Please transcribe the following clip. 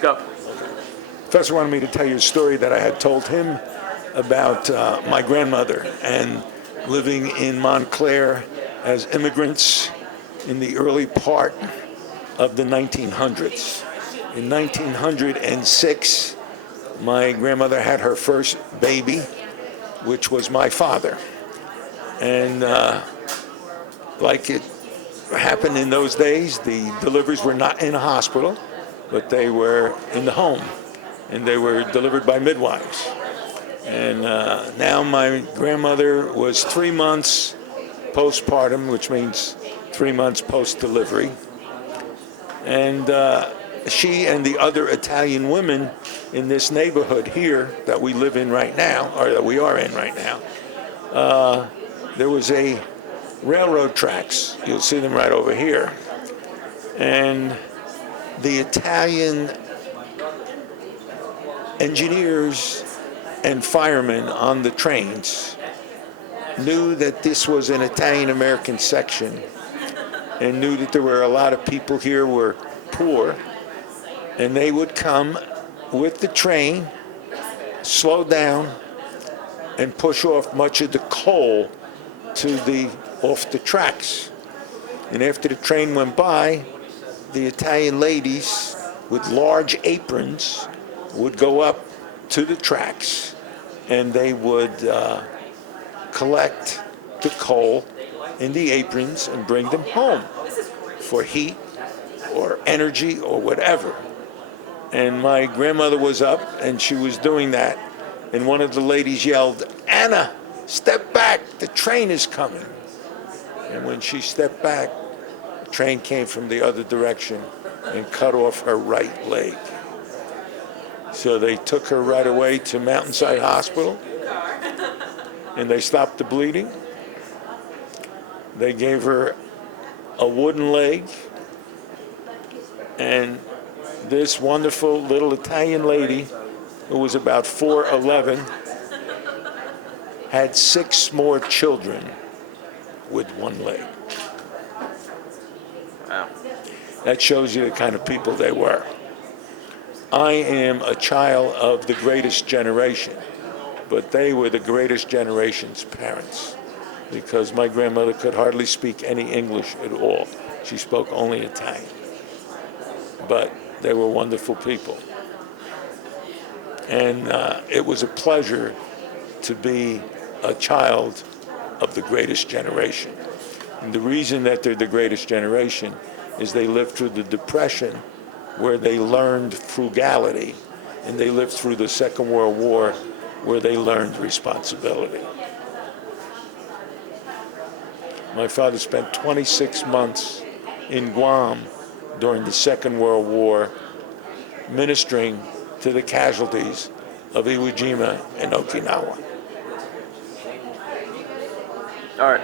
Go. Professor wanted me to tell you a story that I had told him about my grandmother and living in Montclair as immigrants in the early part of the 1900s. In 1906, my grandmother had her first baby, which was my father. And like it happened in those days, the deliveries were not in a hospital, but they were in the home, and they were delivered by midwives. And now my grandmother was 3 months postpartum, which means 3 months post-delivery. And she and the other Italian women in this neighborhood here that we live in right now, or that we are in right now, there was a railroad tracks. You'll see them right over here. And the Italian engineers and firemen on the trains knew that this was an Italian-American section and knew that there were a lot of people here who were poor, and they would come with the train, slow down, and push off much of the coal off the tracks. And after the train went by, the Italian ladies with large aprons would go up to the tracks, and they would collect the coal in the aprons and bring them home for heat or energy or whatever. And my grandmother was up and she was doing that, and one of the ladies yelled, "Anna, step back, the train is coming." And when she stepped back, the train came from the other direction and cut off her right leg. So they took her right away to Mountainside Hospital, and they stopped the bleeding. They gave her a wooden leg, and this wonderful little Italian lady, who was about 4'11", had 6 more children with one leg. Wow. That shows you the kind of people they were. I am a child of the greatest generation, but they were the greatest generation's parents, because my grandmother could hardly speak any English at all. She spoke only Italian. But they were wonderful people. And it was a pleasure to be a child of the greatest generation. And the reason that they're the greatest generation is they lived through the Depression, where they learned frugality, and they lived through the Second World War, where they learned responsibility. My father spent 26 months in Guam during the Second World War, ministering to the casualties of Iwo Jima and Okinawa. All right.